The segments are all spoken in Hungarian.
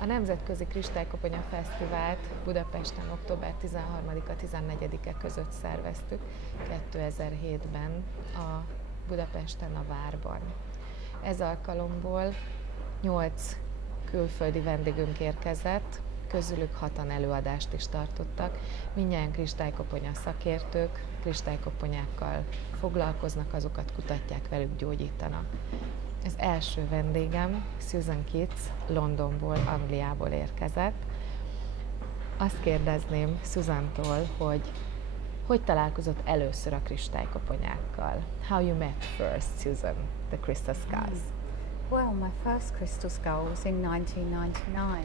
A Nemzetközi Kristálykoponya Fesztivált Budapesten október 13-a-14-e között szerveztük 2007-ben a Budapesten a Várban. Ez alkalomból 8 külföldi vendégünk érkezett, közülük 6-an előadást is tartottak. Mindnyájan kristálykoponya szakértők, kristálykoponyákkal foglalkoznak, azokat kutatják, velük gyógyítanak. Az első vendégem, Susan Kitts, Londonból, Angliából érkezett. Azt kérdezném Susantól, hogy találkozott először a kristálykoponyákkal. How you met first, Susan, the crystal skulls? Well, my first crystal skull was in 1999.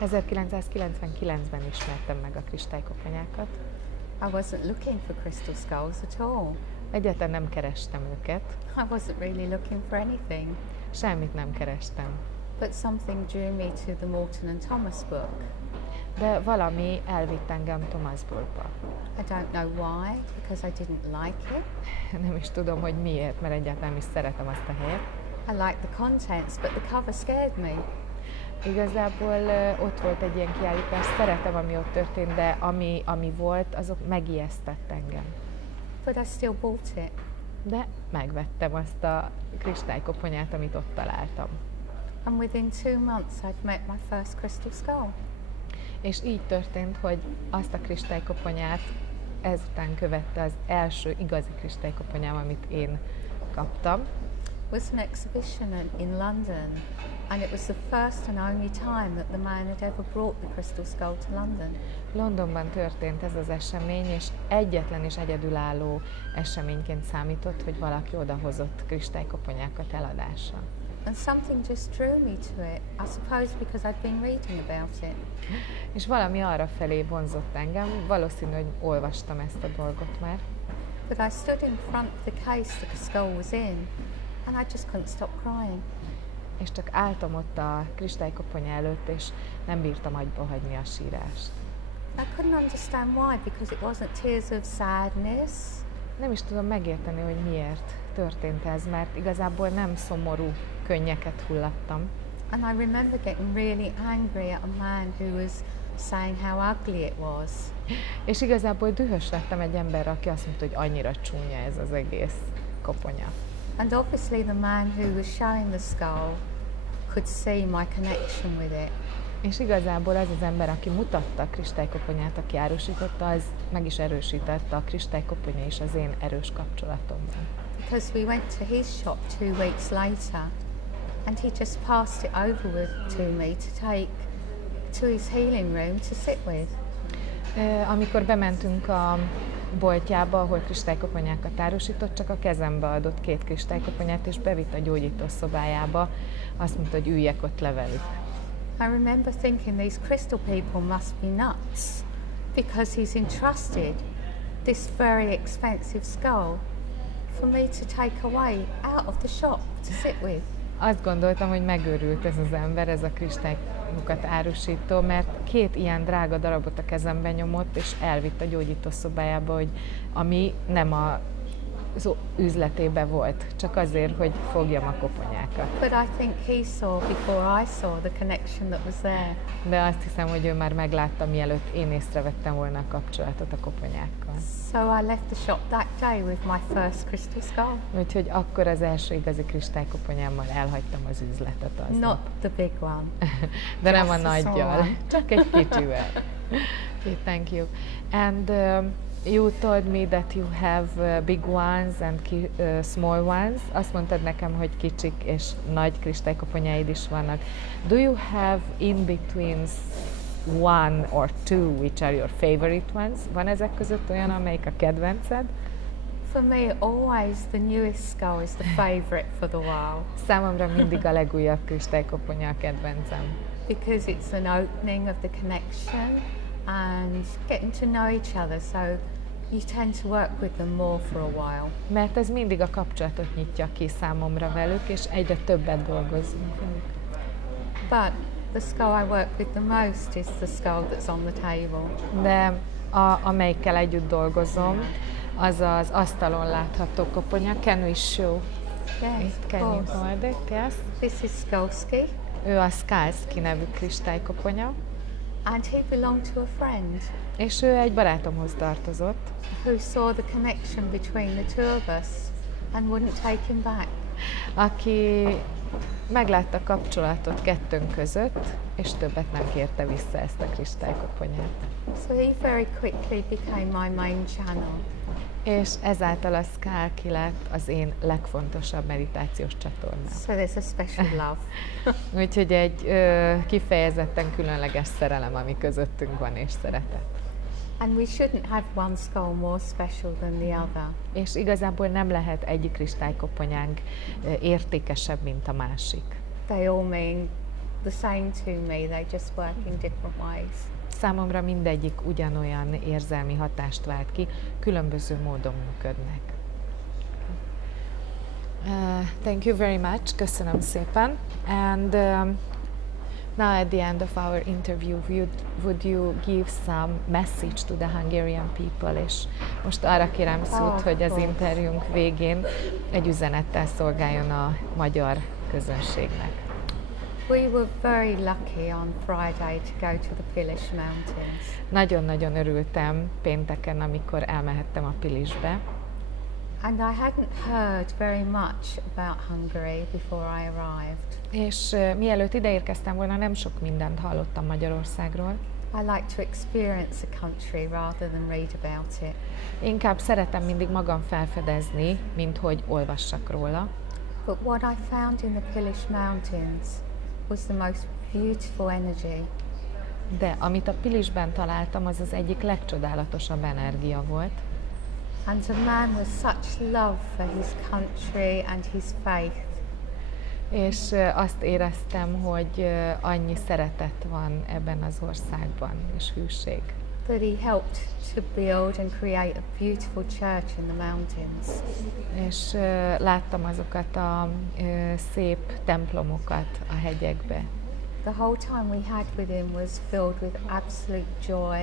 1999-ben ismertem meg a kristálykoponyákat. I wasn't looking for crystal skulls at all. Egyáltalán nem kerestem őket. I wasn't really looking for anything. Semmit nem kerestem. But something drew me to the Morton and Thomas book. De valami elvitt engem Thomasburgba. I don't know why, because I didn't like it. Nem is tudom, hogy miért, mert egyáltalán nem is szeretem azt a helyet. I liked the contents, but the cover scared me. Igazából ott volt egy ilyen kiállítás, szeretem, ami ott történt, de ami volt, azok megijesztett engem. But I still bought it. De megvettem azt a kristálykoponyát, amit ott találtam. And within 2 months I'd met my first crystal skull. És így történt, hogy azt a kristálykoponyát ezután követte az első igazi kristálykoponyám, amit én kaptam. It was an exhibition in London, and it was the first and only time that the man had ever brought the crystal skull to London. Londonban történt ez az esemény, és egyetlen és egyedülálló eseményként számított, hogy valaki odahozott kristálykoponyákat eladásra. And something just drew me to it, I suppose because I'd been reading about it. És valami arra felé vonzott engem, valószínű, hogy olvastam ezt a dolgot már. But I stood in front of the case that the skull was in, and I just couldn't stop crying. És csak álltam ott a kristálykopony előtt, és nem bírtam agyba hagyni a sírást. I couldn't understand why, because it wasn't tears of sadness. Nem is tudom megérteni, hogy miért történt ez, mert igazából nem szomorú könnyeket hullattam. And I remember getting really angry at a man who was saying how ugly it was. És igazából dühös lettem egy emberre, aki azt mondta, hogy annyira csúnya ez az egész koponya. And obviously the man who was showing the skull could see my connection with it. És igazából az az ember, aki mutatta a kristálykoponyát, aki árusította, az meg is erősítette a kristálykoponya és az én erős kapcsolatomban. Because we went to his shop 2 weeks later, and he just passed it over to me to take to his healing room to sit with. Amikor bementünk a boltjába, ahol kristálykoponyákat árusított, csak a kezembe adott 2 kristálykoponyát, és bevitt a gyógyító szobájába. Azt mondta, hogy üljek ott le velük. I remember thinking these crystal people must be nuts, because he's entrusted this very expensive skull for me to take away out of the shop to sit with. Azt gondoltam, hogy megőrült ez az ember, ez a kristályokat árusító, mert 2 ilyen drága darabot a kezembe nyomott, és elvitt a gyógyító szobájába, hogy ami nem az üzletébe volt, csak azért, hogy fogjam a koponyákat. But I think he saw before I saw the connection that was there. De azt hiszem, hogy ő már meglátta, mielőtt én észrevettem volna a kapcsolatot a koponyákkal. So I left the shop that day with my first crystal skull. Úgyhogy akkor az első igazi kristálykoponyámmal elhagytam az üzletet aznap. Not the big one. De nem a Just the small nagyjal, one. csak egy kicsivel. Okay, thank you. And you told me that you have big ones and small ones. Azt mondtad nekem, hogy kicsik és nagy kristálykoponyáid is vannak. Do you have in between 1 or 2 which are your favorite ones? Van ezek között olyan, amelyik a kedvenced? For me, always the newest skull is the favourite for the while, Számomra mindig a legújabb kristálykoponyá a kedvencem. because it's an opening of the connection and getting to know each other, so you tend to work with them more for a while. Mert ez mindig a kapcsolatot nyitja ki számomra velük, és egyre többet dolgozunk velük. But the skull I work with the most is the skull that's on the table. De amelyikkel együtt dolgozom, az az asztalon látható koponya. Can we show Yes, it? of Can you course. hold it? Yes? This is Skolsky. Ő a Skalski nevű kristálykoponya, and he belonged to a friend és ő egy barátomhoz tartozott, who saw the connection between the two of us and wouldn't take him back. aki meglátta a kapcsolatot kettőnk között, és többet nem kérte vissza ezt a kristálykoponyát. So he very quickly became my main channel. És ezáltal a Skalki lett az én legfontosabb meditációs csatornám. So there's a special love. Úgyhogy egy kifejezetten különleges szerelem, ami közöttünk van, és szeretet. And we shouldn't have one skull more special than the other. És igazából nem lehet egyik kristálykoponyánk értékesebb, mint a másik. They all mean the same to me, they just work in different ways. Számomra mindegyik ugyanolyan érzelmi hatást vált ki, különböző módon működnek. Thank you very much, köszönöm szépen. And now at the end of our interview, would you give some message to the Hungarian people? És most arra kérem szót, hogy az interjúnk végén egy üzenettel szolgáljon a magyar közönségnek. We were very lucky on Friday to go to the Pilis Mountains. Nagyon-nagyon örültem pénteken, amikor elmehettem a Pilisbe. And I hadn't heard very much about Hungary before I arrived. És mielőtt ideérkeztem volna, nem sok mindent hallottam Magyarországról. I like to experience a country rather than read about it. Inkább szeretem mindig magam felfedezni, mint hogy olvassak róla. But what I found in the Pilis Mountains was the most beautiful energy. De amit a Pilisben találtam, az az egyik legcsodálatosabb energia volt. And a man with such love for his country and his faith. És azt éreztem, hogy annyi szeretet van ebben az országban, és hűség. That he helped to build and create a beautiful church in the mountains. És láttam azokat a szép templomokat a hegyekbe. The whole time we had with him was filled with absolute joy,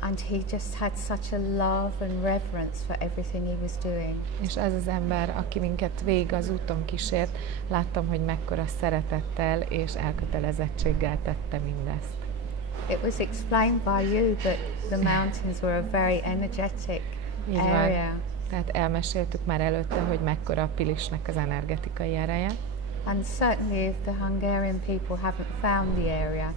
and he just had such a love and reverence for everything he was doing. És ez az ember, aki minket végig az úton kísért, láttam, hogy mekkora szeretettel és elkötelezettséggel tette mindezt. It was explained by you that the mountains were a very energetic area. Tehát elmeséltük már előtte, hogy mekkora a Pilisnek az energetikai ereje. And certainly if the Hungarian people haven't found the area,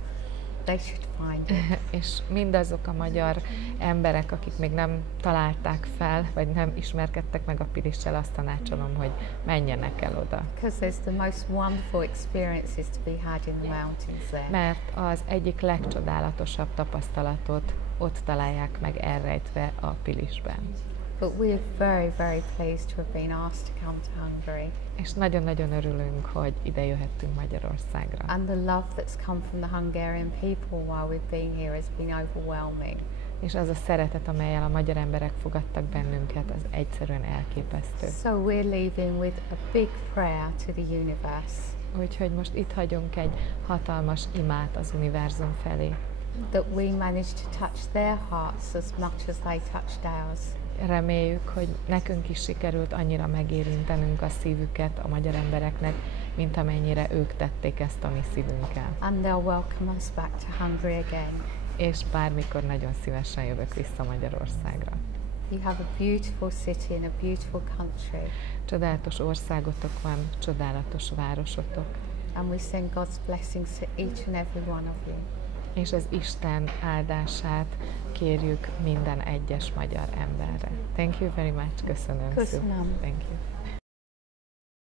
they should find it. És mindazok a magyar emberek, akik még nem találták fel, vagy nem ismerkedtek meg a Pilissel, azt tanácsolom, hogy menjenek el oda. Because there's the most wonderful experiences to be had in the mountains there. Mert az egyik legcsodálatosabb tapasztalatot ott találják meg elrejtve a Pilisben. But we're very, very pleased to have been asked to come to Hungary. És nagyon-nagyon örülünk, hogy ide jöhettünk Magyarországra. And the love that's come from the Hungarian people while we've been here has been overwhelming. És az a szeretet, amellyel a magyar emberek fogadtak bennünket, az egyszerűen elképesztő. So we're leaving with a big prayer to the universe. Úgyhogy most itt hagyunk egy hatalmas imát az univerzum felé. That we managed to touch their hearts as much as they touched ours. Reméljük, hogy nekünk is sikerült annyira megérintenünk a szívüket a magyar embereknek, mint amennyire ők tették ezt a mi szívünkkel. And they'll welcome us back to Hungary again. És bármikor nagyon szívesen jövök vissza Magyarországra. You have a beautiful city and a beautiful country. Csodálatos országotok van, csodálatos városotok. And we send God's blessings to each and every one of you. És az Isten áldását kérjük minden egyes magyar emberre. Thank you very much. Köszönöm. Köszönöm. Thank you.